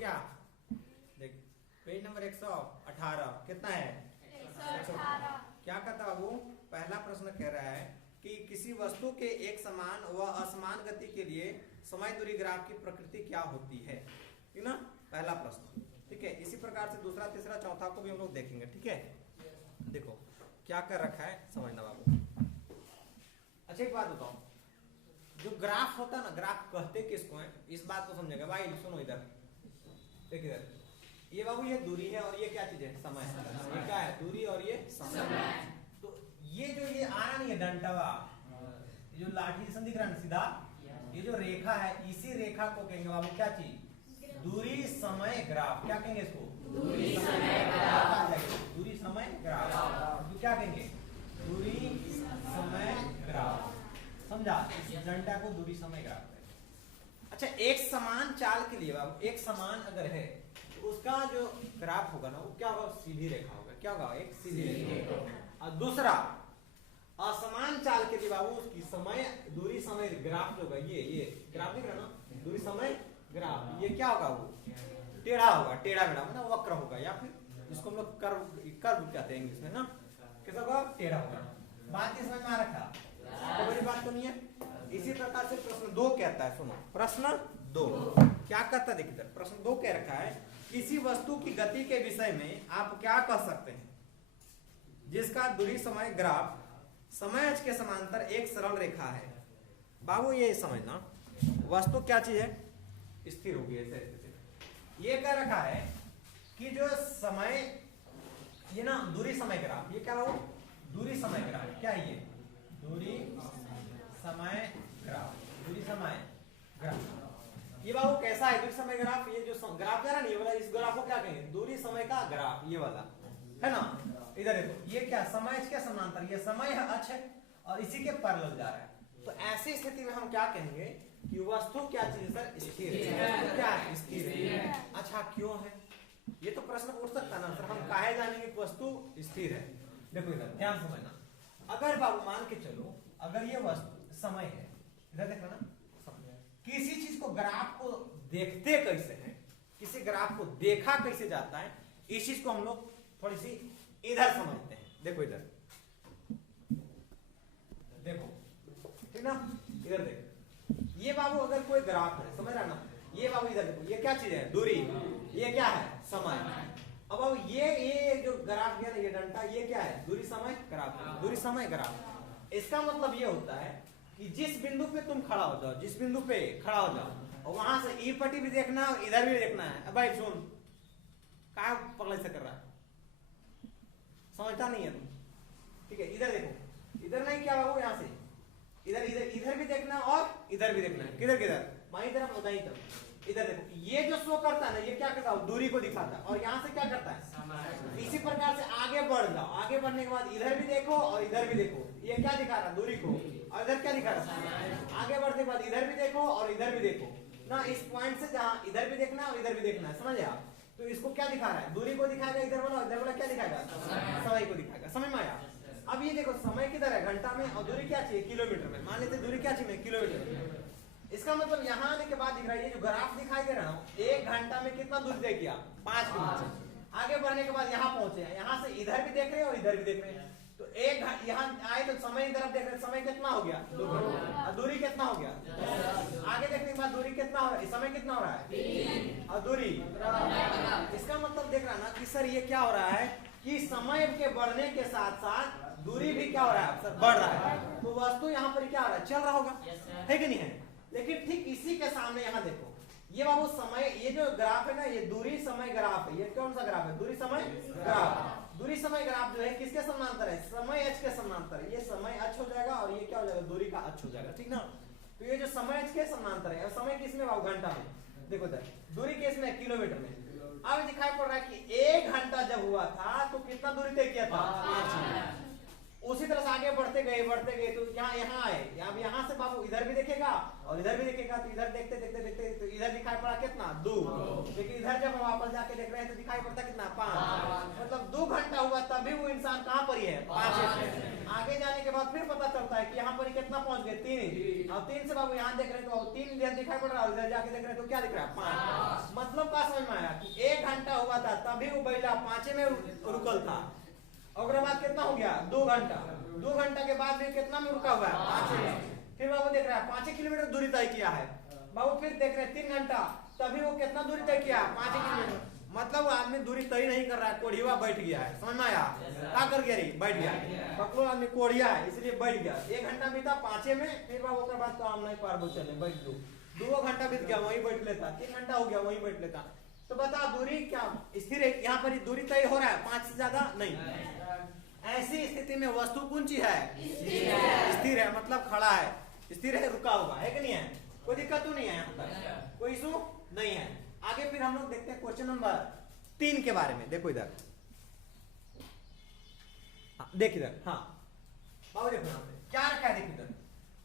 गया। देख page number 118 कितना है 118। क्या कहता है वो पहला प्रश्न कह रहा है कि किसी वस्तु के एक समान व असमान गति के लिए समय दूरी ग्राफ की प्रकृति क्या होती है, ठीक ना, पहला प्रश्न। ठीक है, इसी प्रकार से दूसरा तीसरा चौथा को भी हम लोग देखेंगे। ठीक है, देखो क्या कर रखा है समझना बाबू। अच्छा एक बात बताओ, जो ग्राफ होता है ना, ग्राफ कहते किसको है, इस बात को समझेगा भाई। सुनो इधर देख, इधर ये बाबू ये दूरी है और ये क्या चीज है, समय। ये क्या है, दूरी और ये समय। तो ये जो ये आया नहीं है डंटवा, ये जो लाठी से दिख रहा है सीधा, ये जो रेखा है इसी रेखा को कहेंगे बाबू क्या चीज, दूरी समय ग्राफ। क्या कहेंगे इसको, दूरी समय ग्राफ। दूरी समय ग्राफ तो क्या कहेंगे, दूरी समय ग्राफ। समझा, इस डंटा को दूरी समय ग्राफ है। अच्छा एक समान चाल के लिए बाबू, एक समान अगर है तो उसका जो ग्राफ होगा ना वो क्या होगा, सीधी रेखा होगा। क्या होगा, एक सीधी रेखा। और दूसरा असमान चाल के लिए बाबू उसकी समय दूरी समय ग्राफ जो होगा, ये ग्राफ दिख रहा ना, दूरी समय ग्राफ, ये क्या होगा, वो टेढ़ा होगा, टेढ़ा मेढ़ा मतलब वक्र होगा, या फिर जिसको हम लोग कर्व कहते हैं इंग्लिश में ना, कैसा होगा, टेढ़ा होगा। बात ये समझ में आ रखा, तो बड़ी बात तो नहीं है। इसी प्रकार से प्रश्न 2 कहता है, सुनो प्रश्न 2 क्या कहता है, देखिए प्रश्न 2 कह रखा है किसी वस्तु की गति के विषय में आप क्या कह सकते हैं जिसका दूरी समय ग्राफ समय अक्ष के समांतर एक सरल रेखा है। बाबू ये समझना, वस्तु क्या चीज है, स्थिर होगी ऐसे। ये कह रखा है कि जो समय ये ना दूरी समय ग्राफ, ये क्या हो, दूरी समय ग्राफ। क्या है ये, दूरी समय ग्राफ। दूरी समय ग्राफ ये बाबू कैसा है, दूरी समय ग्राफ। ये जो ग्राफ जा रहा है ना, ये वाला, इस ग्राफ को क्या कहेंगे, दूरी समय का ग्राफ, ये वाला है ना। इधर देखो ये क्या, समय अक्ष के समांतर, ये समय अक्ष है और इसी के पैरेलल जा रहा है। तो ऐसी स्थिति में हम क्या कहेंगे कि वस्तु क्या चीज है, स्थिर है। क्या है, स्थिर है। अच्छा क्यों है, ये तो प्रश्न उठ सकता है ना सर, हम काहे जानेंगे कि वस्तु स्थिर है। देखो इधर ध्यान समझना, अगर बाबू मान के चलो अगर ये वस्तु समय है, इधर देखो ना, किसी चीज को ग्राफ को देखते कैसे हैं, किसी ग्राफ को देखा कैसे जाता है, इस चीज को हम लोग थोड़ी सी इधर समझते हैं। देखो इधर देखो, ठीक ना, इधर देखो ये बाबू अगर कोई ग्राफ है, समझ रहा ना, ये बाबू इधर देखो, ये क्या चीज है, दूरी, ये क्या है, समय। अब बाबू ये जो ग्राफ है ना, ये डंटा, ये क्या है, दूरी समय ग्राफ। दूरी समय ग्राफ इसका मतलब ये होता है कि जिस बिंदु पे तुम खड़ा हो जाओ, जिस बिंदु पे खड़ा हो जाओ और वहां से ई पट्टी भी देखना और इधर भी देखना है। अब भाई सुन, क्या पगला से कर रहा है, समझता नहीं है तुम, ठीक है। इधर देखो, इधर नहीं क्या बाबू, यहाँ से इधर इधर इधर भी देखना और इधर भी देखना है। किधर किधर, बाई तरफ और दाई तरफ। इधर देखो ये जो शो करता है ना, ये क्या करता है, दूरी को दिखाता है, और यहाँ से क्या करता है, इसी प्रकार से आगे बढ़ जाओ। आगे बढ़ने के बाद इधर भी देखो और इधर भी देखो, ये क्या दिखा रहा है, दूरी को, और इधर क्या दिखा रहा है, आगे बढ़ने के बाद इधर भी देखो और इधर भी देखो ना। इस पॉइंट से जहाँ इधर भी देखना है और इधर भी देखना है, समझ आप। तो इसको क्या दिखा रहा है, दूरी को दिखाएगा इधर वाला, इधर वाला क्या दिखाएगा, समय को दिखाएगा। समझ में आया। अब ये देखो समय किधर है, घंटा में, और दूरी क्या चाहिए, किलोमीटर में। मान लेते दूरी क्या चाहिए, किलोमीटर में। इसका मतलब यहाँ आने के बाद दिख रहा है, ये जो ग्राफ दिखाई दे रहा है, 1 घंटा में कितना दूरी तय किया, 5 किलोमीटर। आगे बढ़ने के बाद यहाँ पहुंचे हैं, यहाँ से इधर भी देख रहे हैं और इधर भी देख रहे हैं। तो यहाँ आए तो समय की तरफ देख रहे हैं, समय कितना हो गया, 2 घंटा। दूरी कितना हो गया, आगे देखने के बाद दूरी कितना हो रहा है, समय कितना हो रहा है, और दूरी। इसका मतलब देख रहा है ना कि सर ये क्या हो रहा है कि समय के बढ़ने के साथ साथ दूरी भी क्या हो रहा है, सर बढ़ रहा है। तो वस्तु यहाँ पर क्या हो रहा है, चल रहा होगा, है कि नहीं है। लेकिन ठीक इसी के सामने यहाँ देखो, ये बाबू समय, ये जो ग्राफ है ना, ये दूरी समय ग्राफ है। ये कौन सा ग्राफ है, दूरी समय ग्राफ। दूरी समय ग्राफ जो है किसके समांतर है, समय अक्ष के समांतर है। ये समय अक्ष हो जाएगा और ये क्या हो जाएगा, दूरी का अक्ष हो जाएगा, ठीक ना। तो ये जो समय अक्ष के समांतर है, और समय किसमें बाबू, घंटा में। देखो इधर दूरी किसमें, किलोमीटर में। अब दिखाई पड़ रहा है कि 1 घंटा जब हुआ था तो कितना दूरी तय किया था, 5 मिनट। उसी तरह से आगे बढ़ते गए तो यहाँ आए, यहाँ से बाबू इधर भी देखेगा और इधर भी देखेगा। तो इधर देखते देखते देखते तो इधर दिखाई पड़ा कितना, 2। लेकिन इधर जब वापस जाके देख रहे हैं तो दिखाई पड़ता कितना, 5। मतलब 2 घंटा हुआ तभी वो इंसान कहाँ पर ही है, 5। आगे जाने के बाद फिर पता चलता है कि यहाँ पर कितना पहुंच गए, 3। और 3 से बाबू यहाँ देख रहे हैं तो 3 इधर दिखाई पड़ रहा है, इधर जाके देख रहे हैं तो क्या दिख रहा है, 5। मतलब का समझ में आया कि 1 घंटा हुआ था तभी वो बैला 5 में रुकल था, और बाद कितना हो गया 2 घंटा, 2 घंटा के बाद भी कितना में रुका हुआ है 5 में। फिर बाबू देख रहा है 5 किलोमीटर दूरी तय किया है बाबू, फिर देख रहे हैं 3 घंटा तभी वो कितना दूरी तय किया 5 किलोमीटर, मतलब वो आदमी दूरी तय नहीं कर रहा है, कोढ़िया बैठ गया है, समझ में आया, क्या कर गया रे बैठ गया, पकड़ो आदमी कोढ़िया है इसलिए बैठ गया, 1 घंटा बीता 5 में, फिर बाबू के बाद काम नहीं पार चले बैठ दो, 2 घंटा बीत गया वहीं बैठ लेता, 3 घंटा हो गया वहीं बैठ लेता, तो बता दूरी क्या स्थिर है, यहाँ पर दूरी तय हो रहा है 5 से ज्यादा नहीं, ऐसी स्थिति में वस्तु कौन सी है, स्थिर है, मतलब खड़ा है, स्थिर है, रुका हुआ है कि नहीं है, कोई दिक्कत तो नहीं है यहाँ पर, कोई इशू नहीं है। आगे फिर हम लोग देखते हैं क्वेश्चन नंबर 3 के बारे में, देखो इधर, देख इधर, हाँ बाबू देखो यहाँ पे क्या रखा है, देखो इधर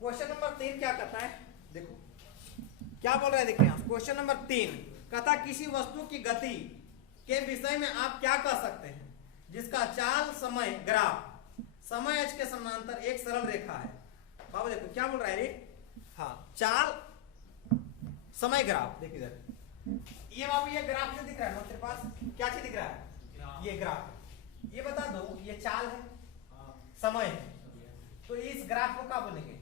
क्वेश्चन नंबर 3 क्या कहता है, देखो क्या बोल रहा है, देखिए क्वेश्चन नंबर 3 कहता किसी वस्तु की गति के विषय में आप क्या कह सकते हैं जिसका चाल समय ग्राफ समय अक्ष के समानांतर एक सरल रेखा है। बाबू देखो क्या बोल रहा है रे, हाँ चाल समय ग्राफ, देखिए इधर ये बाबू ये ग्राफ जो दिख रहा है ना तेरे पास, क्या चीज दिख रहा है, ये ग्राफ, ये बता दो ये चाल है समय है, तो इस ग्राफ को क्या बोलेंगे,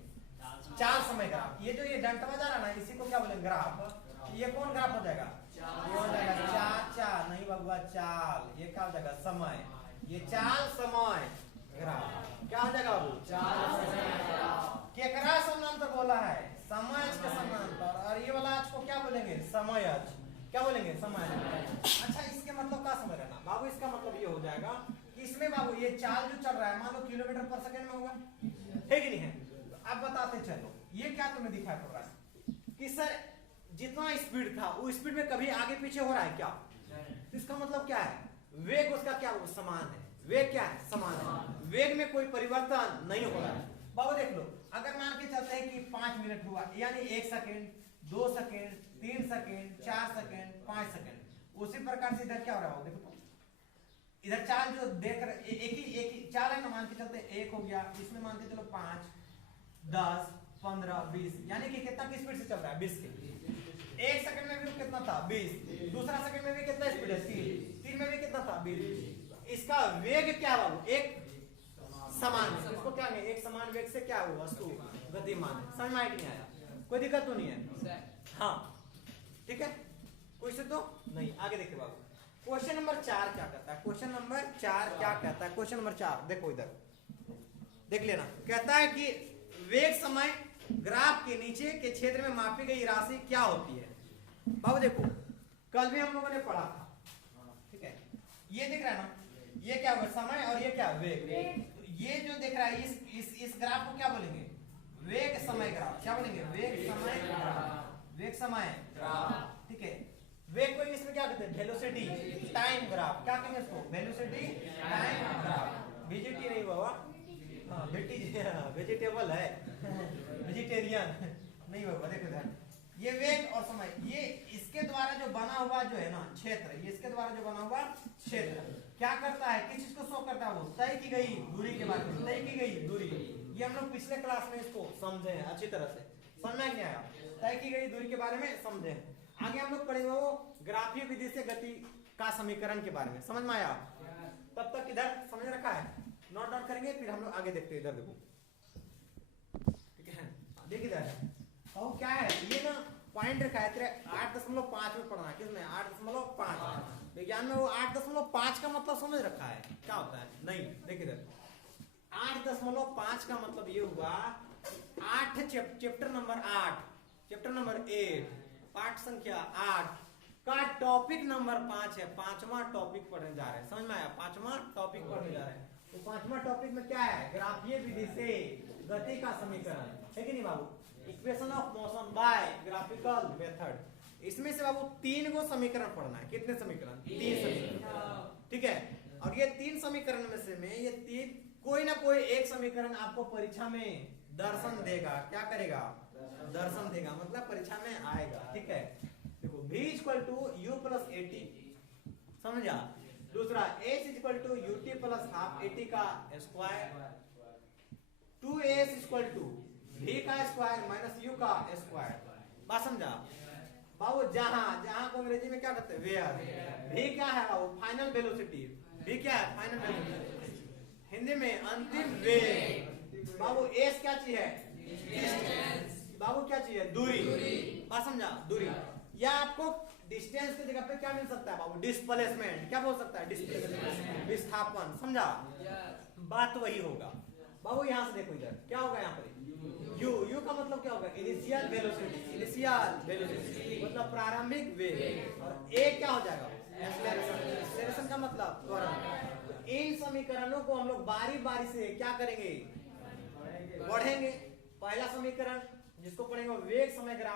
चाल समय ग्राफ, ये जो ये डंटा जा रहा है ना इसी को क्या बोलेंगे ग्राफ, ये कौन ग्राफ हो जाएगा, ये हो जाएगा चाल नहीं बाबूआ चाल, ये क्या हो जाएगा समय, ये चाल समय ग्राफ क्या हो जाएगा बाबू, चाल समय ग्राफ, केकरा समानांतर बोला है, समय अक्ष के समानांतर, और ये वाला अक्ष को क्या बोलेंगे, समय अक्ष, क्या बोलेंगे समय अक्ष। अच्छा इसके मतलब क्या समझ रहे बाबू, इसका मतलब ये हो जाएगा कि इसमें बाबू ये चाल जो चल रहा है मान लो किलोमीटर पर सेकंड में होगा, है कि नहीं है, अब बताते चलो ये क्या तुम्हें दिखाई पड़ रहा है कि सर जितना स्पीड था वो स्पीड में कभी आगे पीछे हो रहा है क्या, तो इसका मतलब क्या है, वेग उसका क्या वो समान है, वेग क्या है समान है, वेग में कोई परिवर्तन नहीं हो रहा है। बाबू देख लो अगर मान के चलते हैं कि 5 मिनट हुआ यानी 1 second 2 second 3 second 4 second 5 second, उसी प्रकार से इधर क्या हो रहा है देखो तो इधर चाल जो देख रहे एक ही चाल है ना, मान के चलते 1 हो गया, इसमें मान के चलो 5 10 15 20 यानी कि कितना की स्पीड से चल रहा है 20 की, 1 सेकंड में भी कितना था 20, दूसरा सेकंड में भी कितना स्पीड है 3 में भी कितना था 20, इसका वेग क्या बाबू एक समान है, इसको क्या है एक समान वेग से क्या हो वस्तु गतिमान है, समझ में आया कि नहीं आया, कोई दिक्कत तो नहीं है, हाँ ठीक है कोई से तो नहीं। आगे देखिए बाबू क्वेश्चन नंबर 4 क्या कहता है, क्वेश्चन नंबर 4 क्या कहता है, क्वेश्चन नंबर 4 देखो इधर देख लेना, कहता है कि वेग समय ग्राफ के नीचे के क्षेत्र में मापी गई राशि क्या होती है। बाबू देखो कल भी हम लोगों ने पढ़ा था, ठीक है ये दिख रहा है ना, ये क्या हुआ समय और ये क्या वेग, तो ये जो दिख रहा है इस ग्राफ को क्या बोलेंगे वेग समय ग्राफ, क्या बोलेंगे वेग समय ग्राफ, वेग समय ग्राफ, ठीक है वेग को इंग्लिश में क्या कहते हैं वेलोसिटी टाइम ग्राफ, क्या कहेंगे इसको वेलोसिटी टाइम ग्राफ, VGT नहीं बाबा, हाँ वेजिटेबल है वेजिटेरियन नहीं बाबा, देखो इधर ये वेग और समय, ये इसके द्वारा जो बना हुआ जो है ना क्षेत्र, ये इसके द्वारा जो बना हुआ क्षेत्र क्या करता है, किस चीज को शो करता है, वो तय की गई दूरी के बारे में, तय की गई दूरी, ये हम लोग पिछले क्लास में इसको समझे हैं अच्छी तरह से, समझ में नहीं आया, तय की गई दूरी के बारे में समझे हैं। आगे हम लोग पढ़ेंगे वो ग्राफीय विधि से गति का समीकरण के बारे में, समझ में आया, तब तक इधर समझ रखा है, नोट डाउन करेंगे फिर हम लोग आगे देखते हैं, इधर देखो ठीक है देखिए इधर और क्या है, ये ना पॉइंट रखा है तेरे 8.5 में पढ़ना है, किसमें 8.5 विज्ञान में, वो 8.5 का मतलब समझ रखा है क्या होता है, नहीं देखिए इधर 8.5 का मतलब ये हुआ 8 चैप्टर नंबर 8 चैप्टर नंबर 8 पाठ संख्या 8 का टॉपिक नंबर 5 है, 5वां टॉपिक पढ़ने जा रहे हैं, समझ में आया, 5वां टॉपिक पढ़ने जा रहे हैं, तो 5वां टॉपिक में क्या है ग्राफीय विधि से गति का समीकरण है कि नहीं बाबू, equation of motion by graphical method, इसमें से बाबू 3 को समीकरण पढ़ना है, कितने समीकरण 3 समीकरण, ठीक है, और ये 3 समीकरण में से में ये 3 कोई ना कोई एक समीकरण आपको परीक्षा में दर्शन देगा, क्या करेगा दर्शन देगा, मतलब परीक्षा में आएगा, ठीक है देखो v = u + at समझा, दूसरा h = ut + ½ at का स्क्वायर, 2s = v का स्क्वायर - u का स्क्वायर, बात समझा, बाबू जहां, जहां को अंग्रेजी में क्या कहते हैं? वेयर। भी क्या है बाबू? Final velocity. भी क्या है? Final velocity. हिंदी में अंतिम वेग। बाबू एस क्या चीज है? डिस्टेंस। बाबू क्या चीज है? दूरी। बात समझा? दूरी। या आपको डिस्टेंस की जगह पे क्या मिल सकता है बाबू? डिस्प्लेसमेंट। क्या बोल सकता है? डिस्प्लेसमेंट, विस्थापन। समझा? बात वही होगा बाबू। यहां से देखो इधर क्या होगा यहाँ पर? यू। यू का मतलब क्या होगा? Initial velocity. इनिशियल वेलोसिटी मतलब प्रारंभिक वेग। और ए क्या हो जाएगा? एक्सेलरेशन। एक्सेलरेशन का मतलब त्वरण। तो इन समीकरणों को हम लोग बारी बारी से क्या करेंगे? पढ़ेंगे। पहला समीकरण जिसको पढ़ेंगे वेग समय ग्राम